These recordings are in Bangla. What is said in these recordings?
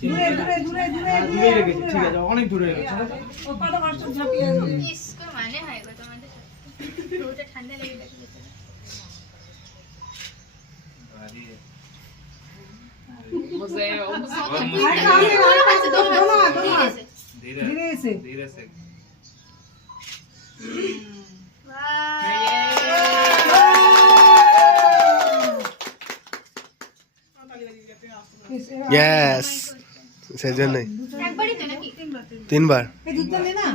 দূরে দূরে দূরে দূরে দূরে রেখেছি, ঠিক আছে, অনেক দূরে রেখেছি। ও পাতা কষ্ট ঝাঁপিয়ে इसको माने হয় গো তোমাদের সাথে রোদে ঠান্ডা লেগে গেছে Museo. धीरे से यस সেজন্যই একবারই তো নাকি তিনবার এই দুধটা নে না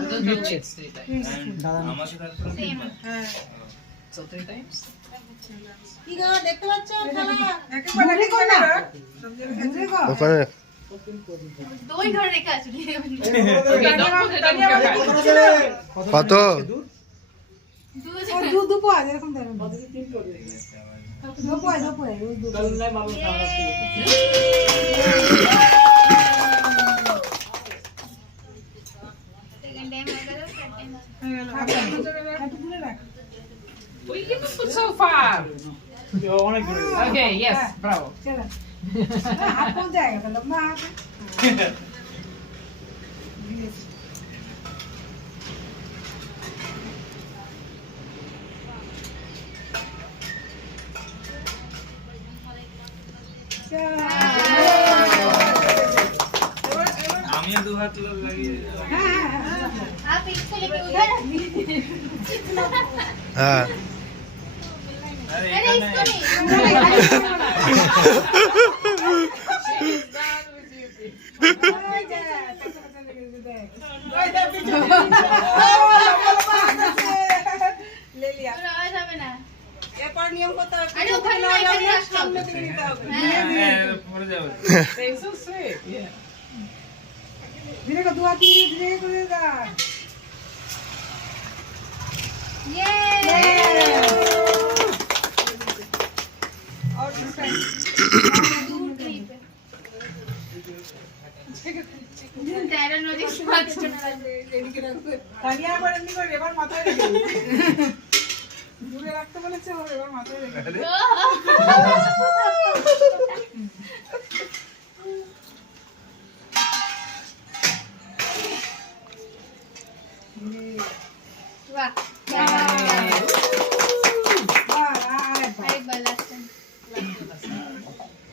It's 3 times. দাদা সেম হ্যাঁ So 3 times? কি গো দেখতে পাচ্ছ খালা একেবারে কর না দূরে কর ওখানে দই ধরে রেখে আসুন Okay, don't put it on your hand. কত দুধ দুপো আজ এরকম দেন দুপো আজ দুপো দুধ সেকেন্ড টাইম হয়ে গেল থার্ড টাইম একটু দূরে রাখ We can put so far. অনেক দূরে Okay, yes, bravo. চলো হাত কোন জায়গা তো লম্বা হাত আমিও দু হাত লাগিয়ে आप इसको लेके उधर হ্যাঁ আরে अरे এখানে इसको नहीं She is done with you. ले लिया और आवाज आवे ना এরপর নিয়ম করতে হবে আরে ওখানে না এখানে আসো সামনে থেকে নিতে হবে হ্যাঁ পড়ে যাবে They're so sweet. Yeah. धीरे को दुआ धीरे করে দা ये और दूसरा दूर कहीं पे Tyrannosaurus Rex এদিকে রাখবে তানিয়া আবার এমনি করে এবার মাথায় রেখে দূরে রাখতে বলেছে ও এবার মাথায় রেখে वाह एक बार लास्ट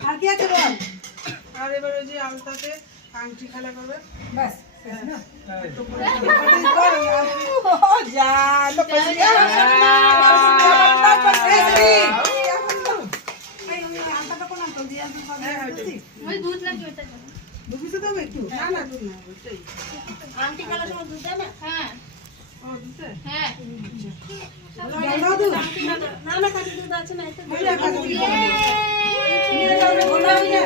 আর কি আছে বল আর এবার ওই যে আলতাতে আংটি খেলা করবে বাস শেষ না যা লো পয়সা আলতাটা কোন আঙ্কল দিয়ে मुझे दूध ना क्यों था দুপিসে দেবে একটু না না দুধ না ওইটাই আন্টি কালার সময় দুধ দেয় না हाँ ও দিতে है জল দাও দুধ না না কাটি দুধ আছে না এটা মহিলা কাছে ये